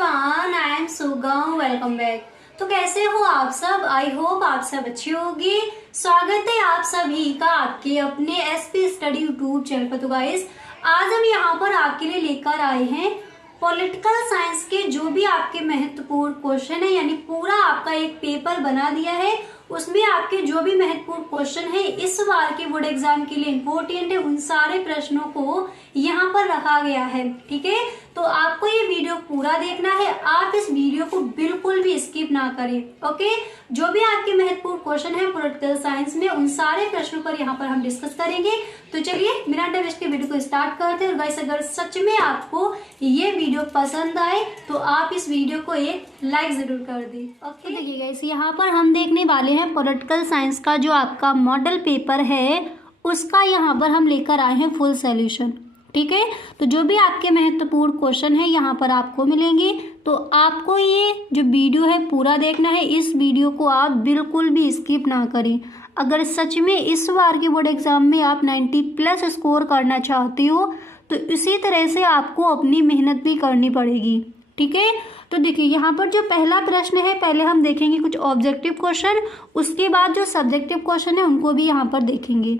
Everyone, I am सुगम। Welcome back. तो कैसे हो आप सब? आई होप आप सब अच्छे होंगे। स्वागत है आप सभी का आपके अपने एसपी स्टडी यूट्यूब चैनल पर। तो गाइस, आज हम यहाँ पर आपके लिए लेकर आए हैं पॉलिटिकल साइंस के जो भी आपके महत्वपूर्ण क्वेश्चन है, यानी पूरा आपका एक पेपर बना दिया है। उसमें आपके जो भी महत्वपूर्ण क्वेश्चन है इस बार के बोर्ड एग्जाम के लिए इम्पोर्टेंट है, उन सारे प्रश्नों को यहाँ पर रखा गया है। ठीक है, तो आपको ये वीडियो पूरा देखना है। आप इस वीडियो को बिल्कुल भी स्किप ना करें। ओके, जो भी आपके महत्वपूर्ण क्वेश्चन है पॉलिटिकल साइंस में, उन सारे प्रश्नों पर यहाँ पर हम डिस्कस करेंगे। तो चलिए बिना टाइम वेस्ट के वीडियो को स्टार्ट करते हैं। और गाइस, अगर सच में आपको ये वीडियो पसंद आए तो आप इस वीडियो को एक लाइक जरूर कर दें। ओके, देखिए गाइस, यहाँ पर हम देखने वाले हैं पॉलिटिकल साइंस का जो आपका मॉडल पेपर है उसका यहाँ पर हम लेकर आए हैं फुल सॉल्यूशन। ठीक है, तो जो भी आपके महत्वपूर्ण क्वेश्चन है यहाँ पर आपको मिलेंगे। तो आपको ये जो वीडियो है पूरा देखना है। इस वीडियो को आप बिल्कुल भी स्किप ना करें। अगर सच में इस बार के बोर्ड एग्जाम में आप 90+ स्कोर करना चाहते हो तो इसी तरह से आपको अपनी मेहनत भी करनी पड़ेगी। ठीक है, तो देखिए यहाँ पर जो पहला प्रश्न है, पहले हम देखेंगे कुछ ऑब्जेक्टिव क्वेश्चन, उसके बाद जो सब्जेक्टिव क्वेश्चन है उनको भी यहाँ पर देखेंगे।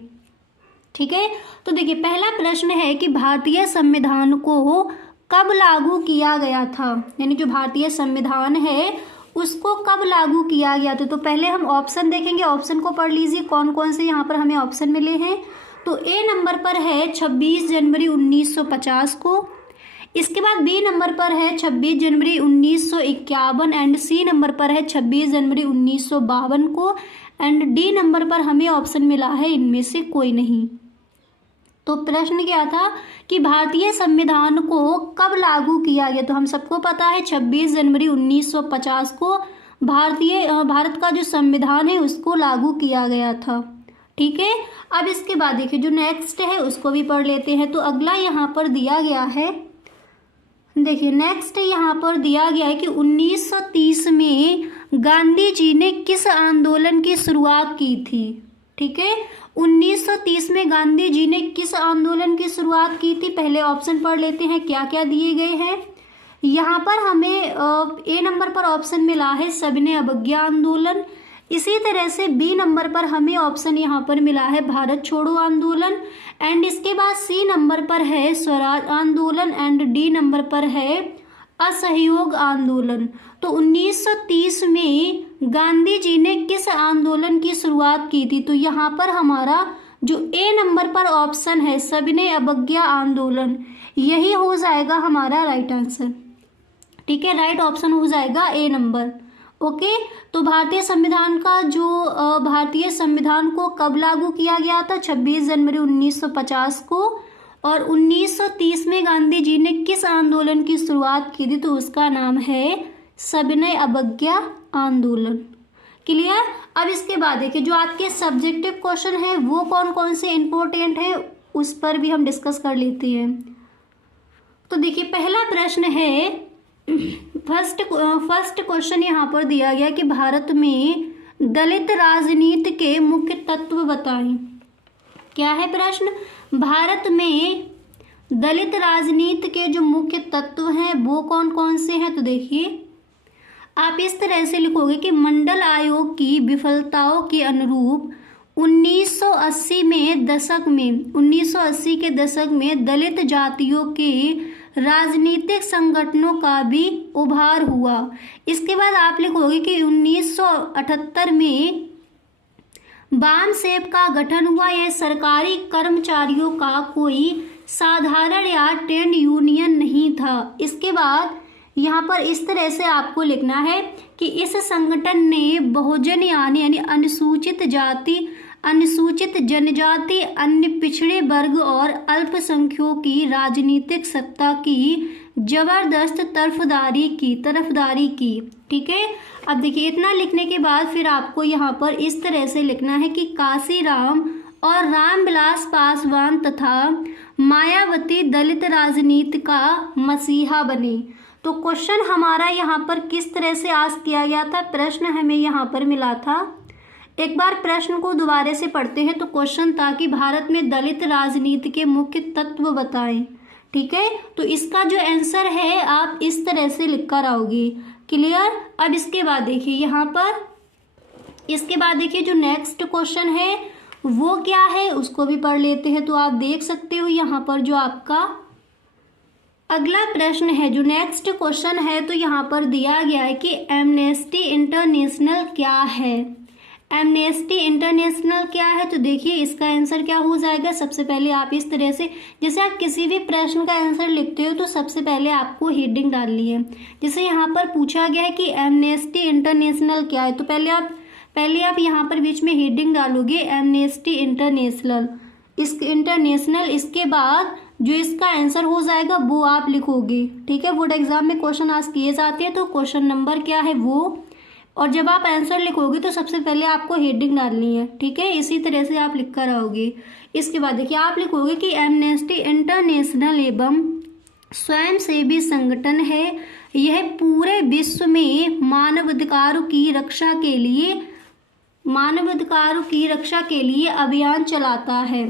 ठीक है, तो देखिए पहला प्रश्न है कि भारतीय संविधान को कब लागू किया गया था, यानी जो भारतीय संविधान है उसको कब लागू किया गया था। तो पहले हम ऑप्शन देखेंगे, ऑप्शन को पढ़ लीजिए कौन कौन से यहाँ पर हमें ऑप्शन मिले हैं। तो ए नंबर पर है 26 जनवरी 1950 को। इसके बाद बी नंबर पर है 26 जनवरी 1951 एंड सी नंबर पर है 26 जनवरी 1952 को एंड डी नंबर पर हमें ऑप्शन मिला है इनमें से कोई नहीं। तो प्रश्न क्या था कि भारतीय संविधान को कब लागू किया गया। तो हम सबको पता है 26 जनवरी 1950 को भारत का जो संविधान है उसको लागू किया गया था। ठीक है, अब इसके बाद देखिए जो नेक्स्ट है उसको भी पढ़ लेते हैं। तो अगला यहाँ पर दिया गया है, देखिए नेक्स्ट यहाँ पर दिया गया है कि 1930 में गांधी जी ने किस आंदोलन की शुरुआत की थी। ठीक है, 1930 में गांधी जी ने किस आंदोलन की शुरुआत की थी। पहले ऑप्शन पढ़ लेते हैं क्या क्या दिए गए हैं। यहाँ पर हमें ए नंबर पर ऑप्शन मिला है सविनय अवज्ञा आंदोलन। इसी तरह से बी नंबर पर हमें ऑप्शन यहाँ पर मिला है भारत छोड़ो आंदोलन एंड इसके बाद सी नंबर पर है स्वराज आंदोलन एंड डी नंबर पर है असहयोग आंदोलन। तो 1930 में गांधी जी ने किस आंदोलन की शुरुआत की थी। तो यहाँ पर हमारा जो ए नंबर पर ऑप्शन है सविनय अवज्ञा आंदोलन, यही हो जाएगा हमारा राइट आंसर। ठीक है, राइट ऑप्शन हो जाएगा ए नंबर। ओके, तो भारतीय संविधान को कब लागू किया गया था, 26 जनवरी 1950 को। और 1930 में गांधी जी ने किस आंदोलन की शुरुआत की थी, तो उसका नाम है सविनय अवज्ञा आंदोलन। क्लियर। अब इसके बाद देखिए जो आपके सब्जेक्टिव क्वेश्चन है वो कौन कौन से इंपॉर्टेंट है उस पर भी हम डिस्कस कर लेते हैं। तो देखिए पहला प्रश्न है, फर्स्ट क्वेश्चन यहाँ पर दिया गया कि भारत में दलित राजनीति के मुख्य तत्व बताएं। क्या है प्रश्न, भारत में दलित राजनीति के जो मुख्य तत्व हैं वो कौन कौन से हैं। तो देखिए आप इस तरह से लिखोगे कि मंडल आयोग की विफलताओं के अनुरूप 1980 के दशक में दलित जातियों के राजनीतिक संगठनों का भी उभार हुआ। इसके बाद आप लिखोगे कि 1978 में बामसेफ का गठन हुआ। यह सरकारी कर्मचारियों का कोई साधारण या ट्रेड यूनियन नहीं था। इसके बाद यहाँ पर इस तरह से आपको लिखना है कि इस संगठन ने बहुजन यानी अनुसूचित जाति, अनुसूचित जनजाति, अन्य पिछड़े वर्ग और अल्पसंख्यकों की राजनीतिक सत्ता की जबरदस्त तरफदारी की। ठीक है, अब देखिए इतना लिखने के बाद फिर आपको यहाँ पर इस तरह से लिखना है कि काशीराम और रामविलास पासवान तथा मायावती दलित राजनीति का मसीहा बने। तो क्वेश्चन हमारा यहाँ पर किस तरह से आस्क किया गया था, प्रश्न हमें यहाँ पर मिला था। एक बार प्रश्न को दोबारा से पढ़ते हैं। तो क्वेश्चन था कि भारत में दलित राजनीति के मुख्य तत्व बताएं। ठीक है। तो इसका जो आंसर है आप इस तरह से लिख कर आओगे। क्लियर। अब इसके बाद देखिए यहाँ पर, इसके बाद देखिए जो नेक्स्ट क्वेश्चन है वो क्या है उसको भी पढ़ लेते हैं। तो आप देख सकते हो यहाँ पर जो आपका अगला प्रश्न है, जो नेक्स्ट क्वेश्चन है, तो यहाँ पर दिया गया है कि एमनेस्टी इंटरनेशनल क्या है। एमनेस्टी इंटरनेशनल क्या है, तो देखिए इसका आंसर क्या हो जाएगा। सबसे पहले आप इस तरह से, जैसे आप किसी भी प्रश्न का आंसर लिखते हो तो सबसे पहले आपको हेडिंग डालनी है। जैसे यहाँ पर पूछा गया है कि एमनेस्टी इंटरनेशनल क्या है, तो पहले आप यहाँ पर बीच में हेडिंग डालोगे एमनेस्टी इंटरनेशनल, इसके बाद जो इसका आंसर हो जाएगा वो आप लिखोगे। ठीक है, बोर्ड एग्जाम में क्वेश्चन आज किए जाते हैं, तो क्वेश्चन नंबर क्या है वो, और जब आप आंसर लिखोगे तो सबसे पहले आपको हेडिंग डालनी है। ठीक है, इसी तरह से आप लिख कर आओगे। इसके बाद देखिए आप लिखोगे कि एमनेस्टी इंटरनेशनल एवं स्वयंसेवी संगठन है, यह पूरे विश्व में मानवाधिकारों की रक्षा के लिए अभियान चलाता है।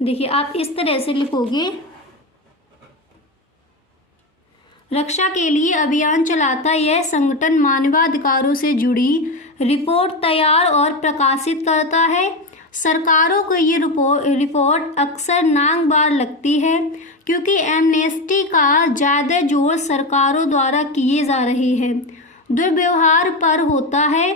देखिए आप इस तरह से लिखोगे, रक्षा के लिए अभियान चलाता यह संगठन मानवाधिकारों से जुड़ी रिपोर्ट तैयार और प्रकाशित करता है। सरकारों को ये रिपोर्ट अक्सर नागवार लगती है क्योंकि एमनेस्टी का ज़्यादा जोर सरकारों द्वारा किए जा रहे हैं दुर्व्यवहार पर होता है।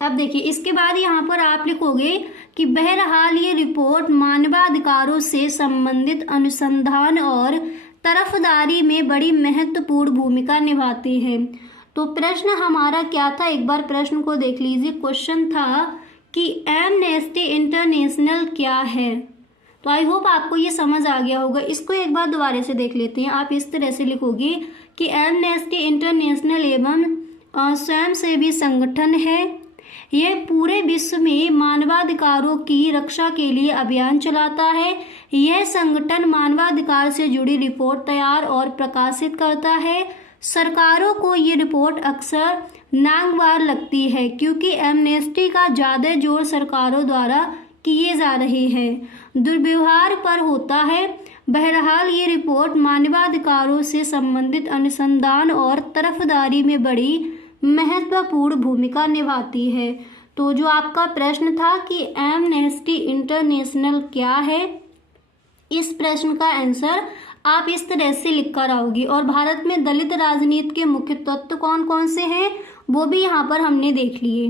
अब देखिए इसके बाद यहाँ पर आप लिखोगे कि बहरहाल ये रिपोर्ट मानवाधिकारों से संबंधित अनुसंधान और तरफदारी में बड़ी महत्वपूर्ण भूमिका निभाती है। तो प्रश्न हमारा क्या था, एक बार प्रश्न को देख लीजिए। क्वेश्चन था कि एमनेस्टी इंटरनेशनल क्या है। तो आई होप आपको ये समझ आ गया होगा। इसको एक बार दोबारा से देख लेते हैं। आप इस तरह से लिखोगे कि एमनेस्टी इंटरनेशनल एवं स्वयंसेवी संगठन है, यह पूरे विश्व में मानवाधिकारों की रक्षा के लिए अभियान चलाता है। यह संगठन मानवाधिकार से जुड़ी रिपोर्ट तैयार और प्रकाशित करता है। सरकारों को ये रिपोर्ट अक्सर नागवार लगती है क्योंकि एमनेस्टी का ज़्यादा जोर सरकारों द्वारा किए जा रहे हैं दुर्व्यवहार पर होता है। बहरहाल ये रिपोर्ट मानवाधिकारों से संबंधित अनुसंधान और तरफदारी में बड़ी महत्वपूर्ण भूमिका निभाती है। तो जो आपका प्रश्न था कि एमनेस्टी इंटरनेशनल क्या है, इस प्रश्न का आंसर आप इस तरह से लिख कर आओगे। और भारत में दलित राजनीति के मुख्य तत्व कौन कौन से हैं वो भी यहाँ पर हमने देख लिए।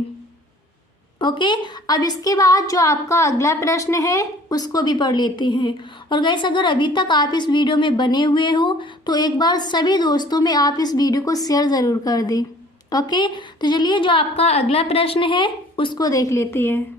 ओके, अब इसके बाद जो आपका अगला प्रश्न है उसको भी पढ़ लेते हैं। और गाइस अगर अभी तक आप इस वीडियो में बने हुए हो तो एक बार सभी दोस्तों में आप इस वीडियो को शेयर ज़रूर कर दें। ओके, तो चलिए जो आपका अगला प्रश्न है उसको देख लेते हैं।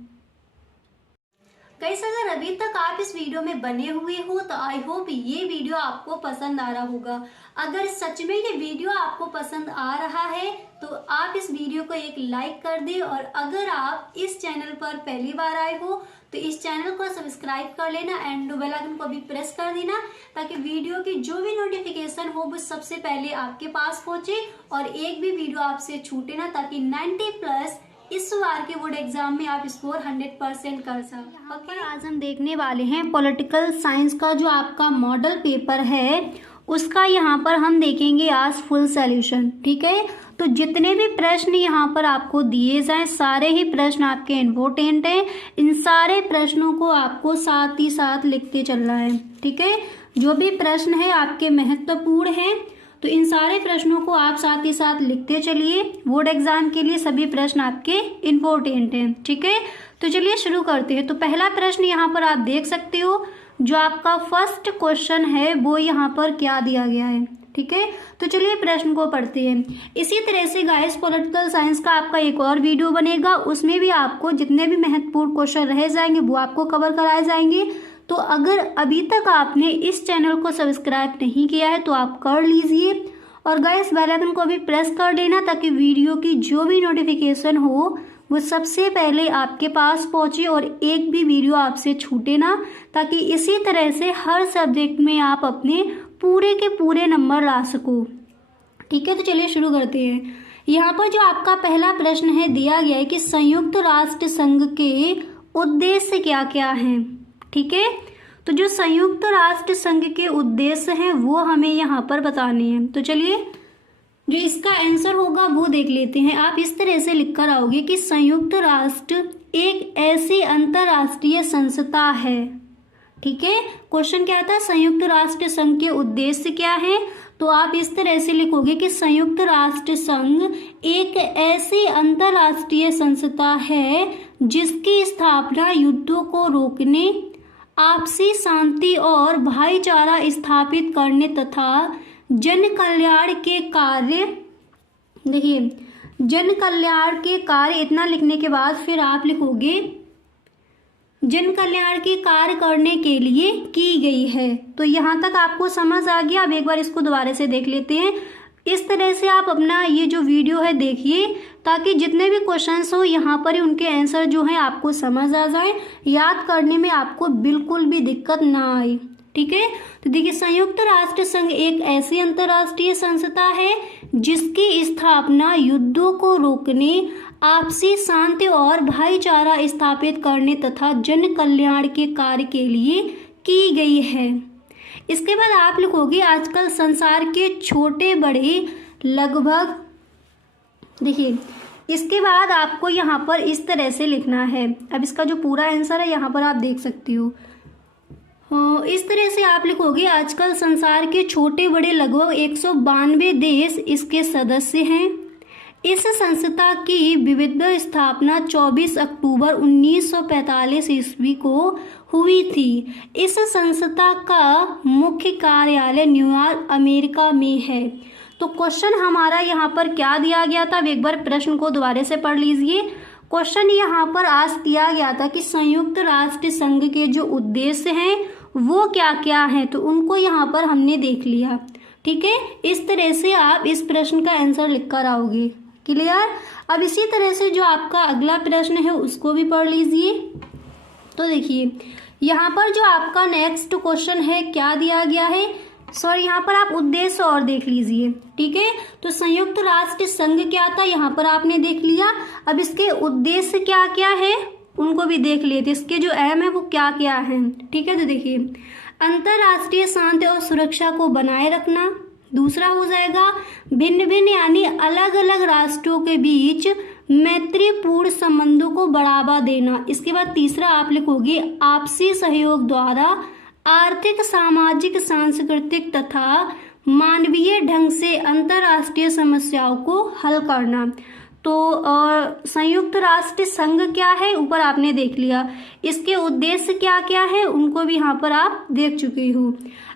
गाइस अगर अभी तक आप इस वीडियो में बने हुए हो तो आई होप ये वीडियो आपको पसंद आ रहा होगा। अगर सच में ये वीडियो आपको पसंद आ रहा है तो आप इस वीडियो को एक लाइक कर दें, और अगर आप इस चैनल पर पहली बार आए हो तो इस चैनल को सब्सक्राइब कर लेना एंड बेल आइकन को भी प्रेस कर देना ताकि वीडियो की जो भी नोटिफिकेशन हो वो सबसे पहले आपके पास पहुंचे और एक भी वीडियो आपसे छूटे ना, ताकि 90+ इस बार के बोर्ड एग्जाम में आप स्कोर 100% कर सकें। ओके, आज हम देखने वाले हैं पॉलिटिकल साइंस का जो आपका मॉडल पेपर है उसका यहाँ पर हम देखेंगे आज फुल सॉल्यूशन। ठीक है, तो जितने भी प्रश्न यहाँ पर आपको दिए जाएं सारे ही प्रश्न आपके इम्पोर्टेंट हैं। इन सारे प्रश्नों को आपको साथ ही साथ लिखते चलना है। ठीक है, जो भी प्रश्न है आपके महत्वपूर्ण हैं तो इन सारे प्रश्नों को आप साथ ही साथ लिखते चलिए। बोर्ड एग्जाम के लिए सभी प्रश्न आपके इम्पोर्टेंट हैं। ठीक है, तो चलिए शुरू करते हैं। तो पहला प्रश्न यहाँ पर आप देख सकते हो, जो आपका फर्स्ट क्वेश्चन है वो यहाँ पर क्या दिया गया है। ठीक है, तो चलिए प्रश्न को पढ़ते हैं। इसी तरह से गाइस पॉलिटिकल साइंस का आपका एक और वीडियो बनेगा, उसमें भी आपको जितने भी महत्वपूर्ण क्वेश्चन रह जाएंगे वो आपको कवर कराए जाएंगे। तो अगर अभी तक आपने इस चैनल को सब्सक्राइब नहीं किया है तो आप कर लीजिए, और गाइस बेल आइकन को भी प्रेस कर देना ताकि वीडियो की जो भी नोटिफिकेशन हो वो सबसे पहले आपके पास पहुंचे और एक भी वीडियो आपसे छूटे ना, ताकि इसी तरह से हर सब्जेक्ट में आप अपने पूरे के पूरे नंबर ला सको। ठीक है, तो चलिए शुरू करते हैं। यहाँ पर जो आपका पहला प्रश्न है दिया गया है कि संयुक्त राष्ट्र संघ के उद्देश्य क्या क्या हैं। ठीक है। तो जो संयुक्त राष्ट्र संघ के उद्देश्य हैं वो हमें यहाँ पर बताने हैं। तो चलिए जो इसका आंसर होगा वो देख लेते हैं। आप इस तरह से लिख कर आओगे कि संयुक्त राष्ट्र एक ऐसी अंतर्राष्ट्रीय संस्था है। ठीक है, क्वेश्चन क्या था, संयुक्त राष्ट्र संघ के उद्देश्य क्या है, तो आप इस तरह से लिखोगे कि संयुक्त राष्ट्र संघ एक ऐसी अंतर्राष्ट्रीय संस्था है जिसकी स्थापना युद्धों को रोकने, आपसी शांति और भाईचारा स्थापित करने तथा जन कल्याण के कार्य, देखिए जन कल्याण के कार्य, इतना लिखने के बाद फिर आप लिखोगे जन कल्याण के कार्य करने के लिए की गई है। तो यहाँ तक आपको समझ आ गया। अब एक बार इसको दोबारा से देख लेते हैं। इस तरह से आप अपना ये जो वीडियो है देखिए, ताकि जितने भी क्वेश्चंस हो यहाँ पर ही उनके आंसर जो है आपको समझ आ जाए, याद करने में आपको बिल्कुल भी दिक्कत ना आए। ठीक है, तो देखिए संयुक्त राष्ट्र संघ एक ऐसी अंतर्राष्ट्रीय संस्था है जिसकी स्थापना युद्धों को रोकने, आपसी शांति और भाईचारा स्थापित करने तथा जन कल्याण के कार्य के लिए की गई है। इसके बाद आप लिखोगे आजकल संसार के छोटे बड़े लगभग, देखिए इसके बाद आपको यहाँ पर इस तरह से लिखना है। अब इसका जो पूरा आंसर है यहाँ पर आप देख सकती हो। इस तरह से आप लिखोगे आजकल संसार के छोटे बड़े लगभग 192 देश इसके सदस्य हैं। इस संस्था की विविध स्थापना 24 अक्टूबर 1945 ईस्वी को हुई थी। इस संस्था का मुख्य कार्यालय न्यूयॉर्क अमेरिका में है। तो क्वेश्चन हमारा यहाँ पर क्या दिया गया था, अब एक बार प्रश्न को दोबारा से पढ़ लीजिए। क्वेश्चन यहाँ पर आज दिया गया था कि संयुक्त राष्ट्र संघ के जो उद्देश्य हैं वो क्या क्या हैं, तो उनको यहाँ पर हमने देख लिया। ठीक है, इस तरह से आप इस प्रश्न का आंसर लिख कर आओगे। क्लियर। अब इसी तरह से जो आपका अगला प्रश्न है उसको भी पढ़ लीजिए। तो देखिए यहाँ पर जो आपका नेक्स्ट क्वेश्चन है क्या दिया गया है, सॉरी यहाँ पर आप उद्देश्य और देख लीजिए। ठीक है, तो संयुक्त राष्ट्र संघ क्या था यहाँ पर आपने देख लिया। अब इसके उद्देश्य क्या क्या है उनको भी देख लिए थे, इसके जो एम है वो क्या क्या है। ठीक है, तो देखिए अंतर्राष्ट्रीय शांति और सुरक्षा को बनाए रखना, दूसरा हो जाएगा भिन्न भिन्न यानी अलग अलग राष्ट्रों के बीच मैत्रीपूर्ण संबंधों को बढ़ावा देना। इसके बाद तीसरा आप लिखोगे आपसी सहयोग द्वारा आर्थिक, सामाजिक, सांस्कृतिक तथा मानवीय ढंग से अंतर्राष्ट्रीय समस्याओं को हल करना। तो संयुक्त राष्ट्र संघ क्या है ऊपर आपने देख लिया, इसके उद्देश्य क्या क्या है उनको भी यहाँ पर आप देख चुके हो।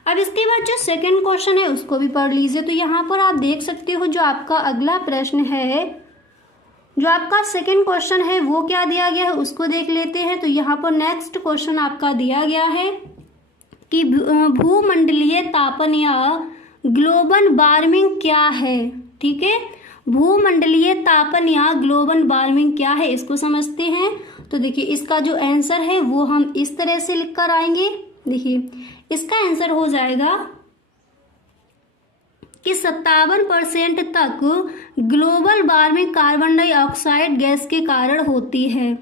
अब इसके बाद जो सेकंड क्वेश्चन है उसको भी पढ़ लीजिए। तो यहाँ पर आप देख सकते हो जो आपका अगला प्रश्न है, जो आपका सेकंड क्वेश्चन है वो क्या दिया गया है उसको देख लेते हैं। तो यहाँ पर नेक्स्ट क्वेश्चन आपका दिया गया है कि भूमंडलीय तापन या ग्लोबल वार्मिंग क्या है। ठीक है, भूमंडलीय तापन या ग्लोबल वार्मिंग क्या है इसको समझते हैं। तो देखिए इसका जो आंसर है वो हम इस तरह से लिख कर आएंगे। देखिए इसका आंसर हो जाएगा कि 57% तक global warming carbon dioxide gas के कारण होती है।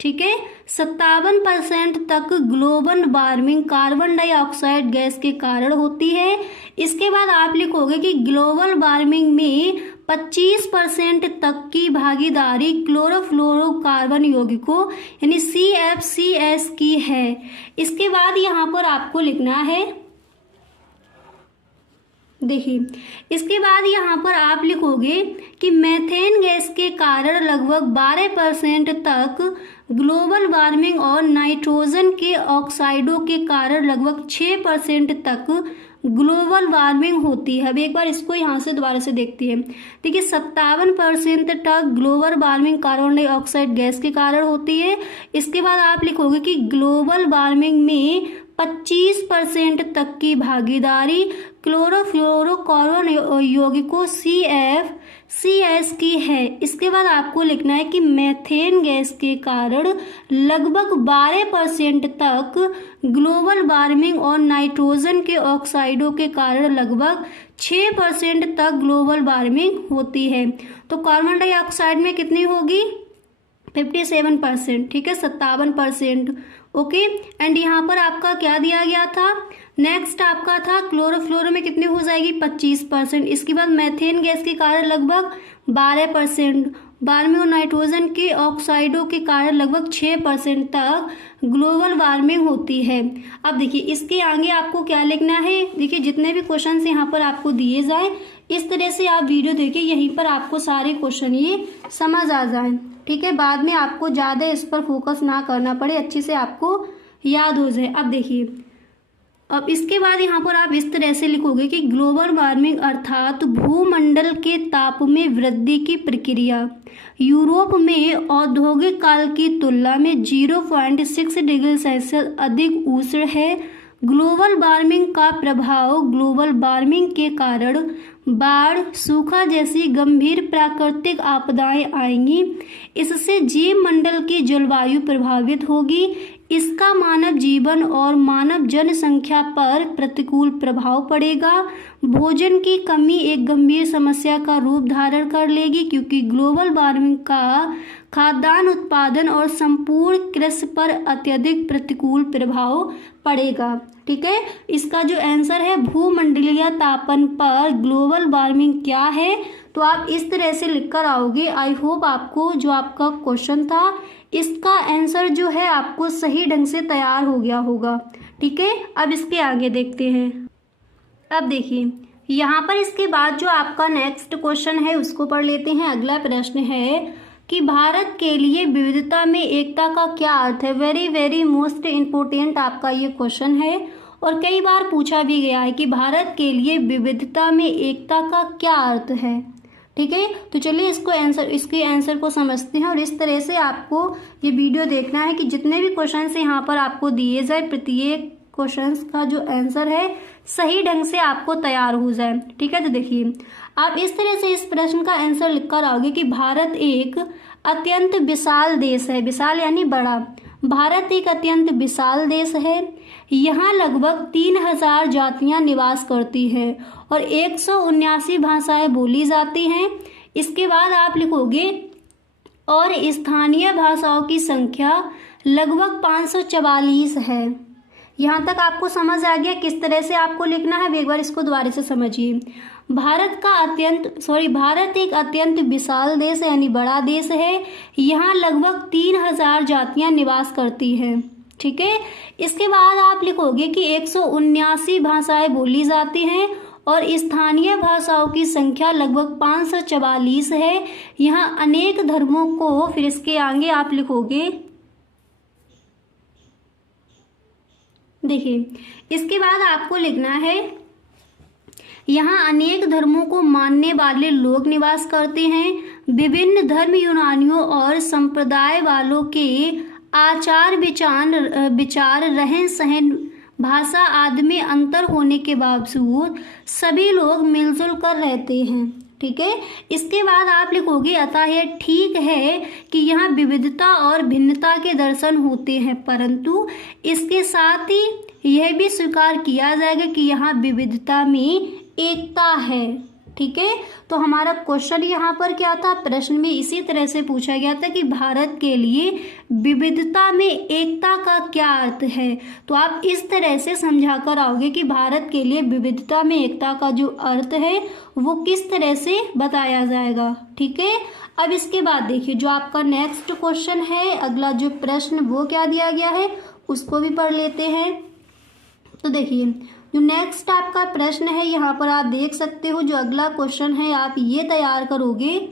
ठीक है, 57% तक global warming carbon dioxide gas के कारण होती है। इसके बाद आप लिखोगे कि ग्लोबल वार्मिंग में 25% तक की भागीदारी क्लोरोफ्लोरोकार्बन यौगिकों यानी CFCs की है। इसके बाद यहाँ पर आपको लिखना है, देखिए इसके बाद यहाँ पर आप लिखोगे कि मीथेन गैस के कारण लगभग 12% तक ग्लोबल वार्मिंग और नाइट्रोजन के ऑक्साइडों के कारण लगभग 6% तक ग्लोबल वार्मिंग होती है। अब एक बार इसको यहाँ से दोबारा से देखते हैं। देखिए 57% तक global warming carbon dioxide gas के कारण होती है। इसके बाद आप लिखोगे कि ग्लोबल वार्मिंग में 25% तक की भागीदारी क्लोरोफ्लोरोकार्बन यौगिकों CFCs की है। इसके बाद आपको लिखना है कि मीथेन गैस के कारण लगभग 12% तक ग्लोबल वार्मिंग और नाइट्रोजन के ऑक्साइडों के कारण लगभग 6% तक ग्लोबल वार्मिंग होती है। तो कार्बन डाइऑक्साइड में कितनी होगी 57%, ठीक है, 57%। ओके, एंड यहाँ पर आपका क्या दिया गया था, नेक्स्ट आपका था क्लोरोफ्लोरो में कितनी हो जाएगी, 25%। इसके बाद मेथेन गैस के कारण लगभग 12%, 12 और नाइट्रोजन के ऑक्साइडों के कारण लगभग 6% तक ग्लोबल वार्मिंग होती है। अब देखिए इसके आगे आपको क्या लिखना है, देखिए जितने भी क्वेश्चन यहाँ पर आपको दिए जाए इस तरह से आप वीडियो देखिए, यहीं पर आपको सारे क्वेश्चन ये समझ आ जाए, ठीक है, बाद में आपको ज़्यादा इस पर फोकस ना करना पड़े, अच्छे से आपको याद हो जाए। अब देखिए, अब इसके बाद यहाँ पर आप इस तरह से लिखोगे कि ग्लोबल वार्मिंग अर्थात भूमंडल के ताप में वृद्धि की प्रक्रिया यूरोप में औद्योगिक काल की तुलना में 0.6 डिग्री सेल्सियस अधिक उष्ण है। ग्लोबल वार्मिंग का प्रभाव, ग्लोबल वार्मिंग के कारण बाढ़, सूखा जैसी गंभीर प्राकृतिक आपदाएं आएंगी। इससे जीव मंडल की जलवायु प्रभावित होगी। इसका मानव जीवन और मानव जनसंख्या पर प्रतिकूल प्रभाव पड़ेगा। भोजन की कमी एक गंभीर समस्या का रूप धारण कर लेगी, क्योंकि ग्लोबल वार्मिंग का खाद्यान्न उत्पादन और संपूर्ण कृषि पर अत्यधिक प्रतिकूल प्रभाव पड़ेगा। ठीक है, इसका जो आंसर है भूमंडलीय तापन पर ग्लोबल वार्मिंग क्या है, तो आप इस तरह से लिखकर आओगे। आई होप आपको जो आपका क्वेश्चन था इसका आंसर जो है आपको सही ढंग से तैयार हो गया होगा। ठीक है, अब इसके आगे देखते हैं। अब देखिए यहाँ पर इसके बाद जो आपका नेक्स्ट क्वेश्चन है उसको पढ़ लेते हैं। अगला प्रश्न है कि भारत के लिए विविधता में एकता का क्या अर्थ है। वेरी वेरी मोस्ट इम्पोर्टेंट आपका ये क्वेश्चन है और कई बार पूछा भी गया है कि भारत के लिए विविधता में एकता का क्या अर्थ है। ठीक है, तो चलिए इसके आंसर को समझते हैं और इस तरह से आपको ये वीडियो देखना है कि जितने भी क्वेश्चन यहाँ पर आपको दिए जाए प्रत्येक क्वेश्चन का जो आंसर है सही ढंग से आपको तैयार हो जाए। ठीक है, तो देखिए आप इस तरह से इस प्रश्न का आंसर लिखकर आओगे कि भारत एक अत्यंत विशाल देश है। विशाल यानी बड़ा। भारत एक अत्यंत विशाल देश है। यहाँ लगभग 3000 जातियाँ निवास करती हैं और 179 भाषाएं बोली जाती हैं। इसके बाद आप लिखोगे और स्थानीय भाषाओं की संख्या लगभग 544 है। यहाँ तक आपको समझ आ गया किस तरह से आपको लिखना है। एक बार इसको दोबारा से समझिए। भारत एक अत्यंत विशाल देश है यानी बड़ा देश है। यहाँ लगभग 3000 जातियाँ निवास करती हैं। ठीक है, इसके बाद आप लिखोगे कि 179 भाषाएं बोली जाती हैं और स्थानीय भाषाओं की संख्या लगभग 544 है। यहाँ अनेक धर्मों को, फिर इसके आगे आप लिखोगे, देखिए इसके बाद आपको लिखना है यहाँ अनेक धर्मों को मानने वाले लोग निवास करते हैं। विभिन्न धर्म यूनानियों और संप्रदाय वालों के आचार विचार रहन सहन भाषा आदि में अंतर होने के बावजूद सभी लोग मिलजुल कर रहते हैं। ठीक है, इसके बाद आप लिखोगे अतः यह ठीक है कि यहाँ विविधता और भिन्नता के दर्शन होते हैं, परंतु इसके साथ ही यह भी स्वीकार किया जाएगा कि यहाँ विविधता में एकता है। ठीक है, तो हमारा क्वेश्चन यहाँ पर क्या था, प्रश्न में इसी तरह से पूछा गया था कि भारत के लिए विविधता में एकता का क्या अर्थ है। तो आप इस तरह से समझा कर आओगे कि भारत के लिए विविधता में एकता का जो अर्थ है वो किस तरह से बताया जाएगा। ठीक है, अब इसके बाद देखिए जो आपका नेक्स्ट क्वेश्चन है, अगला जो प्रश्न वो क्या दिया गया है उसको भी पढ़ लेते हैं। तो देखिए जो नेक्स्ट आपका प्रश्न है यहाँ पर आप देख सकते हो, जो अगला क्वेश्चन है आप ये तैयार करोगे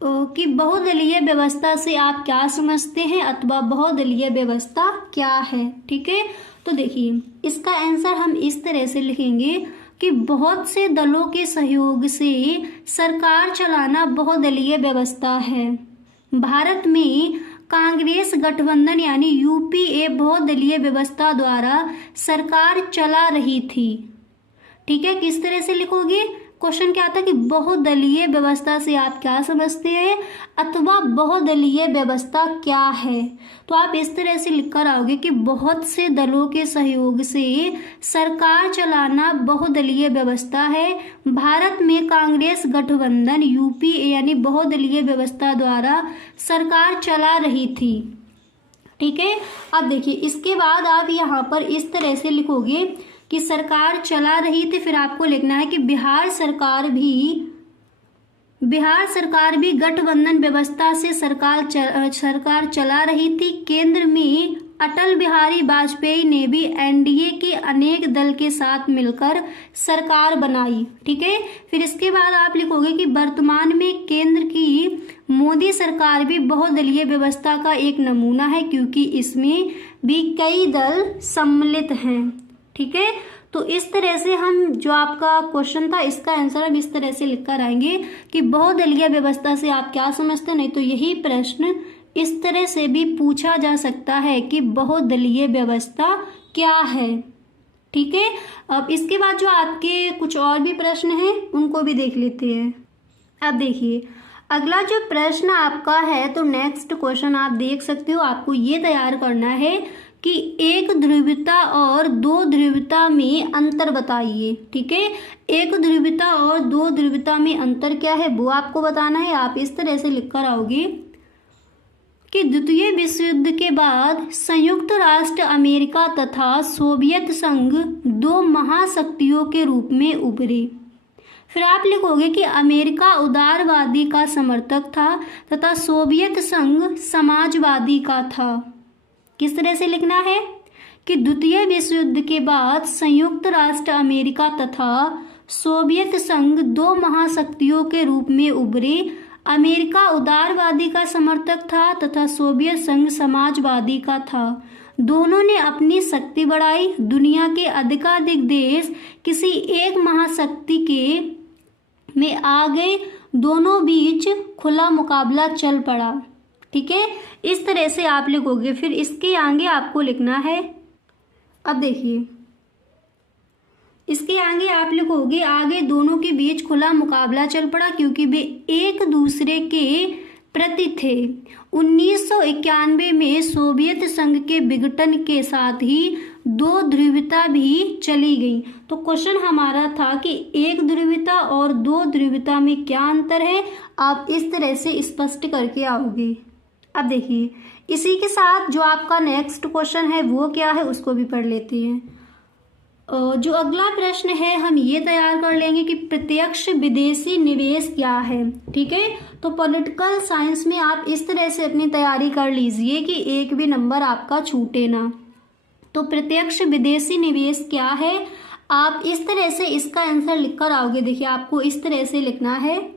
कि बहुदलीय व्यवस्था से आप क्या समझते हैं अथवा बहुदलीय व्यवस्था क्या है। ठीक है, तो देखिए इसका आंसर हम इस तरह से लिखेंगे कि बहुत से दलों के सहयोग से सरकार चलाना बहुदलीय व्यवस्था है। भारत में कांग्रेस गठबंधन यानी यूपीए बहुदलीय व्यवस्था द्वारा सरकार चला रही थी। ठीक है, किस तरह से लिखोगे, क्वेश्चन क्या था कि बहुदलीय व्यवस्था से आप क्या समझते हैं अथवा बहुदलीय व्यवस्था क्या है। तो आप इस तरह से लिख कर आओगे कि बहुत से दलों के सहयोग से सरकार चलाना बहुदलीय व्यवस्था है। भारत में कांग्रेस गठबंधन यूपीए यानी बहुदलीय व्यवस्था द्वारा सरकार चला रही थी। ठीक है, अब देखिए इसके बाद आप यहाँ पर इस तरह से लिखोगे कि सरकार चला रही थी, फिर आपको लिखना है कि बिहार सरकार भी गठबंधन व्यवस्था से सरकार चला रही थी। केंद्र में अटल बिहारी वाजपेयी ने भी एनडीए के अनेक दल के साथ मिलकर सरकार बनाई। ठीक है, फिर इसके बाद आप लिखोगे कि वर्तमान में केंद्र की मोदी सरकार भी बहुदलीय व्यवस्था का एक नमूना है क्योंकि इसमें भी कई दल सम्मिलित हैं। ठीक है, तो इस तरह से हम जो आपका क्वेश्चन था इसका आंसर हम इस तरह से लिख कर आएंगे कि बहुदलीय व्यवस्था से आप क्या समझते हैं। नहीं तो यही प्रश्न इस तरह से भी पूछा जा सकता है कि बहुदलीय व्यवस्था क्या है। ठीक है, अब इसके बाद जो आपके कुछ और भी प्रश्न हैं उनको भी देख लेते हैं। अब देखिए अगला जो प्रश्न आपका है, तो नेक्स्ट क्वेश्चन आप देख सकते हो, आपको ये तैयार करना है कि एक ध्रुवीयता और दो ध्रुवीयता में अंतर बताइए। ठीक है, एक ध्रुवीयता और दो ध्रुवीयता में अंतर क्या है वो आपको बताना है। आप इस तरह से लिख कर आओगे कि द्वितीय विश्व युद्ध के बाद संयुक्त राष्ट्र अमेरिका तथा सोवियत संघ दो महाशक्तियों के रूप में उभरे। फिर आप लिखोगे कि अमेरिका उदारवादी का समर्थक था तथा सोवियत संघ समाजवादी का था। किस तरह से लिखना है कि द्वितीय विश्व युद्ध के बाद संयुक्त राष्ट्र अमेरिका तथा सोवियत संघ दो महाशक्तियों के रूप में उभरे। अमेरिका उदारवादी का समर्थक था तथा सोवियत संघ समाजवादी का था। दोनों ने अपनी शक्ति बढ़ाई। दुनिया के अधिकाधिक देश किसी एक महाशक्ति के में आ गए। दोनों बीच खुला मुकाबला चल पड़ा। ठीक है, इस तरह से आप लिखोगे। फिर इसके आगे आपको लिखना है, अब देखिए इसके आगे आप लिखोगे आगे दोनों के बीच खुला मुकाबला चल पड़ा क्योंकि वे एक दूसरे के प्रति थे। 1991 में सोवियत संघ के विघटन के साथ ही दो ध्रुवीयता भी चली गई। तो क्वेश्चन हमारा था कि एक ध्रुवीयता और दो ध्रुवीयता में क्या अंतर है, आप इस तरह से स्पष्ट करके आओगे। अब देखिए इसी के साथ जो आपका नेक्स्ट क्वेश्चन है वो क्या है उसको भी पढ़ लेते हैं। जो अगला प्रश्न है हम ये तैयार कर लेंगे कि प्रत्यक्ष विदेशी निवेश क्या है। ठीक है, तो पॉलिटिकल साइंस में आप इस तरह से अपनी तैयारी कर लीजिए कि एक भी नंबर आपका छूटे ना। तो प्रत्यक्ष विदेशी निवेश क्या है, आप इस तरह से इसका आंसर लिख कर आओगे। देखिए आपको इस तरह से लिखना है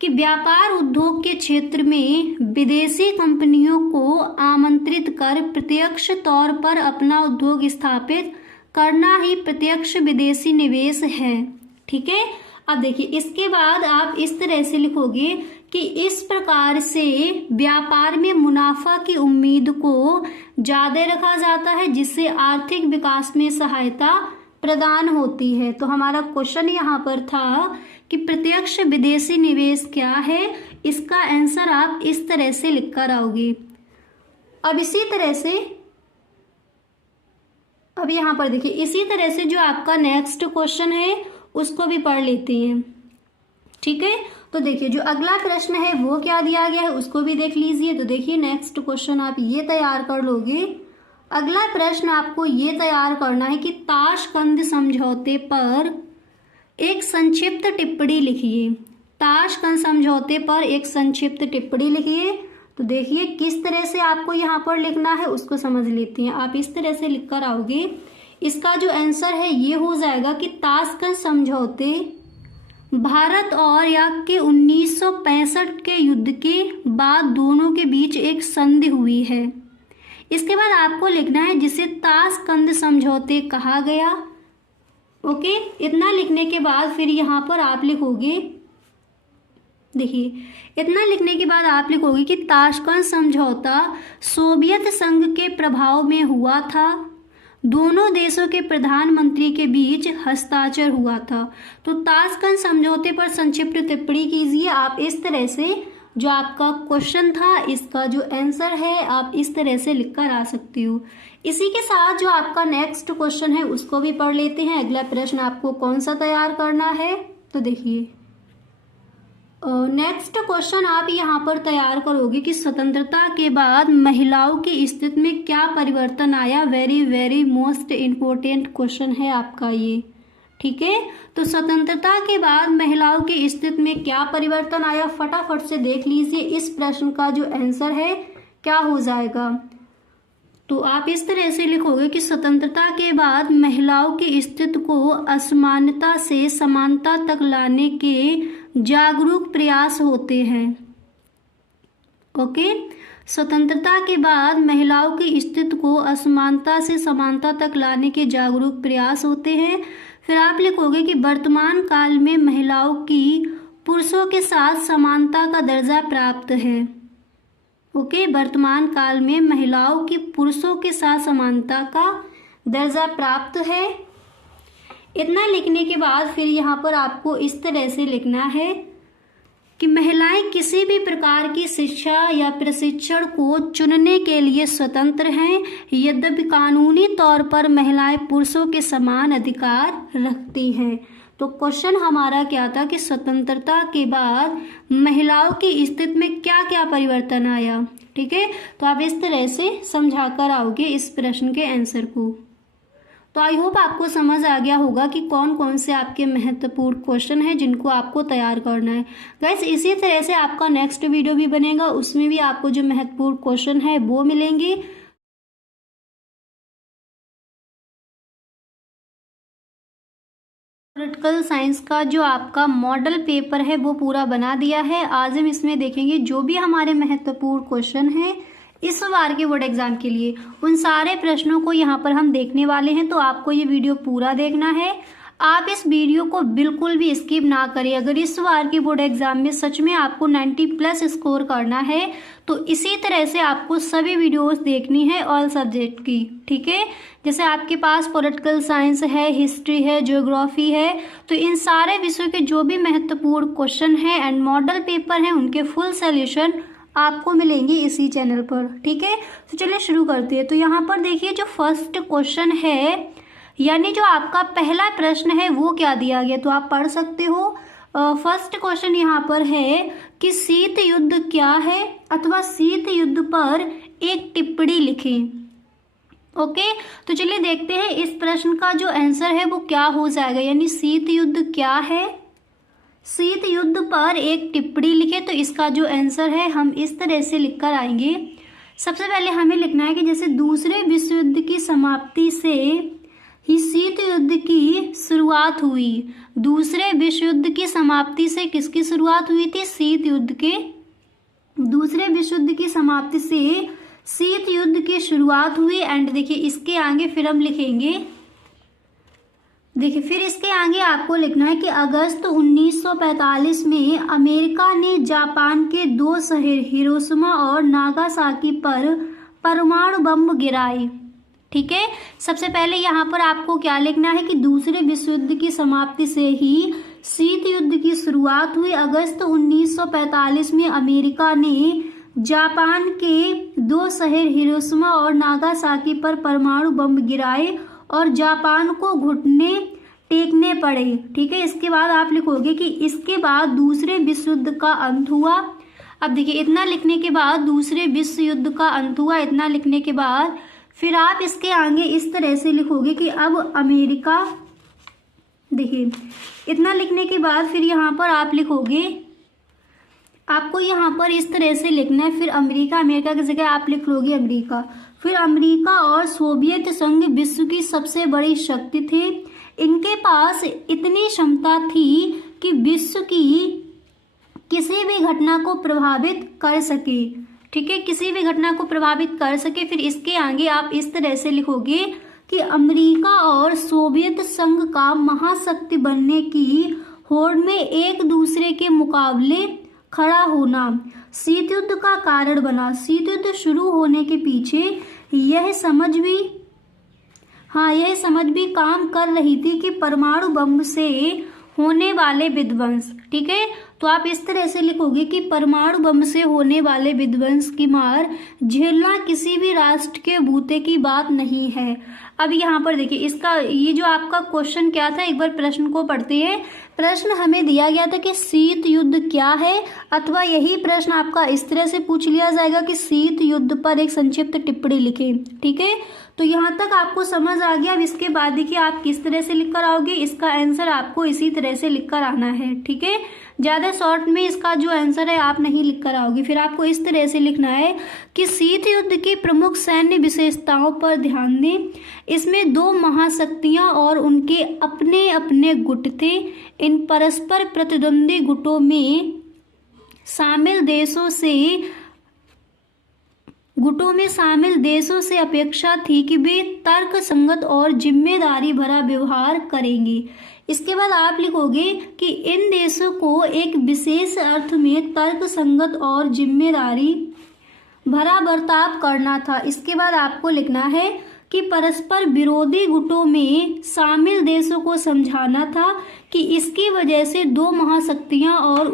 कि व्यापार उद्योग के क्षेत्र में विदेशी कंपनियों को आमंत्रित कर प्रत्यक्ष तौर पर अपना उद्योग स्थापित करना ही प्रत्यक्ष विदेशी निवेश है। ठीक है, अब देखिए इसके बाद आप इस तरह से लिखोगे कि इस प्रकार से व्यापार में मुनाफा की उम्मीद को ज्यादा रखा जाता है जिससे आर्थिक विकास में सहायता प्रदान होती है। तो हमारा क्वेश्चन यहाँ पर था कि प्रत्यक्ष विदेशी निवेश क्या है, इसका आंसर आप इस तरह से लिख कर आओगे। अब इसी तरह से अब यहाँ पर देखिए इसी तरह से जो आपका नेक्स्ट क्वेश्चन है उसको भी पढ़ लेते हैं। ठीक है, तो देखिए जो अगला प्रश्न है वो क्या दिया गया है उसको भी देख लीजिए। तो देखिए नेक्स्ट क्वेश्चन आप ये तैयार कर लोगे। अगला प्रश्न आपको ये तैयार करना है कि ताशकंद समझौते पर एक संक्षिप्त टिप्पणी लिखिए। ताशकंद समझौते पर एक संक्षिप्त टिप्पणी लिखिए। तो देखिए किस तरह से आपको यहाँ पर लिखना है उसको समझ लेते हैं। आप इस तरह से लिख कर आओगे, इसका जो आंसर है ये हो जाएगा कि ताशकंद समझौते भारत और याक के 1965 के युद्ध के बाद दोनों के बीच एक संधि हुई है। इसके बाद आपको लिखना है जिसे ताशकंद समझौते कहा गया। ओके, इतना लिखने के बाद फिर यहाँ पर आप लिखोगे, देखिए इतना लिखने के बाद आप लिखोगे कि ताशकंद समझौता सोवियत संघ के प्रभाव में हुआ था। दोनों देशों के प्रधानमंत्री के बीच हस्ताक्षर हुआ था। तो ताशकंद समझौते पर संक्षिप्त टिप्पणी कीजिए। आप इस तरह से जो आपका क्वेश्चन था इसका जो आंसर है आप इस तरह से लिखकर आ सकती हो। इसी के साथ जो आपका नेक्स्ट क्वेश्चन है उसको भी पढ़ लेते हैं। अगला प्रश्न आपको कौन सा तैयार करना है, तो देखिए नेक्स्ट क्वेश्चन आप यहाँ पर तैयार करोगे कि स्वतंत्रता के बाद महिलाओं की स्थिति में क्या परिवर्तन आया। Very very most important question है आपका ये, ठीक है। तो स्वतंत्रता के बाद महिलाओं की स्थिति में क्या परिवर्तन आया, फटाफट से देख लीजिए इस प्रश्न का जो आंसर है क्या हो जाएगा। तो आप इस तरह से लिखोगे कि स्वतंत्रता के बाद महिलाओं की स्थिति को असमानता से समानता तक लाने के जागरूक प्रयास होते हैं। ओके, स्वतंत्रता के बाद महिलाओं की स्थिति को असमानता से समानता तक लाने के जागरूक प्रयास होते हैं। फिर आप लिखोगे कि वर्तमान काल में महिलाओं की पुरुषों के साथ समानता का दर्जा प्राप्त है। ओके, वर्तमान काल में महिलाओं की पुरुषों के साथ समानता का दर्जा प्राप्त है। इतना लिखने के बाद फिर यहाँ पर आपको इस तरह से लिखना है कि महिलाएं किसी भी प्रकार की शिक्षा या प्रशिक्षण को चुनने के लिए स्वतंत्र हैं, यद्यपि कानूनी तौर पर महिलाएं पुरुषों के समान अधिकार रखती हैं। तो क्वेश्चन हमारा क्या था कि स्वतंत्रता के बाद महिलाओं की स्थिति में क्या क्या परिवर्तन आया, ठीक है। तो आप इस तरह से समझा कर आओगे इस प्रश्न के आंसर को। तो आई होप आपको समझ आ गया होगा कि कौन कौन से आपके महत्वपूर्ण क्वेश्चन हैं जिनको आपको तैयार करना है। गाइस इसी तरह से आपका नेक्स्ट वीडियो भी बनेगा, उसमें भी आपको जो महत्वपूर्ण क्वेश्चन है वो मिलेंगे। पॉलिटिकल साइंस का जो आपका मॉडल पेपर है वो पूरा बना दिया है। आज हम इसमें देखेंगे जो भी हमारे महत्वपूर्ण क्वेश्चन हैं इस बार के बोर्ड एग्जाम के लिए, उन सारे प्रश्नों को यहाँ पर हम देखने वाले हैं। तो आपको ये वीडियो पूरा देखना है, आप इस वीडियो को बिल्कुल भी स्किप ना करें। अगर इस बार के बोर्ड एग्जाम में सच में आपको 90+ स्कोर करना है तो इसी तरह से आपको सभी वीडियोस देखनी है ऑल सब्जेक्ट की, ठीक है। जैसे आपके पास पॉलिटिकल साइंस है, हिस्ट्री है, ज्योग्राफी है, तो इन सारे विषयों के जो भी महत्वपूर्ण क्वेश्चन हैं एंड मॉडल पेपर हैं उनके फुल सोल्यूशन आपको मिलेंगे इसी चैनल पर, ठीक है। तो चलिए शुरू करते हैं। तो यहाँ पर देखिए जो फर्स्ट क्वेश्चन है यानी जो आपका पहला प्रश्न है वो क्या दिया गया, तो आप पढ़ सकते हो। फर्स्ट क्वेश्चन यहाँ पर है कि शीत युद्ध क्या है अथवा शीत युद्ध पर एक टिप्पणी लिखें। ओके, तो चलिए देखते हैं इस प्रश्न का जो आंसर है वो क्या हो जाएगा। यानी शीत युद्ध क्या है, शीत युद्ध पर एक टिप्पणी लिखे। तो इसका जो आंसर है हम इस तरह से लिखकर आएंगे। सबसे पहले हमें लिखना है कि जैसे दूसरे विश्व युद्ध की समाप्ति से ही शीत युद्ध की शुरुआत हुई। दूसरे विश्व युद्ध की समाप्ति से किसकी शुरुआत हुई थी, शीत युद्ध के। दूसरे विश्व युद्ध की समाप्ति से शीत युद्ध की शुरुआत हुई। एंड देखिए इसके आगे फिर हम लिखेंगे, देखिए फिर इसके आगे आपको लिखना है कि अगस्त 1945 में अमेरिका ने जापान के 2 शहर हिरोशिमा और नागासाकी पर परमाणु बम गिराए, ठीक है। सबसे पहले यहाँ पर आपको क्या लिखना है कि दूसरे विश्व युद्ध की समाप्ति से ही शीत युद्ध की शुरुआत हुई। अगस्त 1945 में अमेरिका ने जापान के 2 शहर हिरोशिमा और नागासाकी पर परमाणु बम गिराए और जापान को घुटने टेकने पड़े, ठीक है। इसके बाद आप लिखोगे कि इसके बाद दूसरे विश्व युद्ध का अंत हुआ। अब देखिए इतना लिखने के बाद दूसरे विश्व युद्ध का अंत हुआ, इतना लिखने के बाद फिर आप इसके आगे इस तरह से लिखोगे कि अब अमेरिका, देखिए इतना लिखने के बाद फिर यहाँ पर आप लिखोगे, आपको यहाँ पर इस तरह से लिखना है फिर अमेरिका, अमेरिका की जगह आप लिख लोगे अमेरिका। फिर अमेरिका और सोवियत संघ विश्व की सबसे बड़ी शक्ति थे। इनके पास इतनी क्षमता थी कि विश्व की किसी भी घटना को प्रभावित कर सके, ठीक है, किसी भी घटना को प्रभावित कर सके। फिर इसके आगे आप इस तरह से लिखोगे कि अमेरिका और सोवियत संघ का महाशक्ति बनने की होड़ में एक दूसरे के मुकाबले खड़ा होना शीत युद्ध का कारण बना। शीत युद्ध शुरू होने के पीछे यह समझ भी हाँ, यह समझ भी काम कर रही थी कि परमाणु बम से होने वाले विध्वंस, ठीक है, तो आप इस तरह से लिखोगे कि परमाणु बम से होने वाले विध्वंस की मार झेलना किसी भी राष्ट्र के बूते की बात नहीं है। अब यहाँ पर देखिए, इसका ये जो आपका क्वेश्चन क्या था, एक बार प्रश्न को पढ़ते हैं। प्रश्न हमें दिया गया था कि शीत युद्ध क्या है, अथवा यही प्रश्न आपका इस तरह से पूछ लिया जाएगा कि शीत युद्ध पर एक संक्षिप्त टिप्पणी लिखें, ठीक है। तो यहाँ तक आपको समझ आ गया। अब इसके बाद देखिए आप किस तरह से लिख कर आओगे, इसका आंसर आपको इसी तरह से लिख कर आना है, ठीक है। ज़्यादा शॉर्ट में इसका जो आंसर है आप नहीं लिख कर आओगे। फिर आपको इस तरह से लिखना है कि शीत युद्ध की प्रमुख सैन्य विशेषताओं पर ध्यान दें। इसमें दो महाशक्तियां और उनके अपने अपने गुट थे। इन परस्पर प्रतिद्वंदी गुटों में शामिल देशों से अपेक्षा थी कि वे तर्क संगत और जिम्मेदारी भरा व्यवहार करेंगे। इसके बाद आप लिखोगे कि इन देशों को एक विशेष अर्थ में तर्क संगत और जिम्मेदारी भरा बर्ताव करना था। इसके बाद आपको लिखना है कि परस्पर विरोधी गुटों में शामिल देशों को समझाना था कि इसकी वजह से दो महाशक्तियां और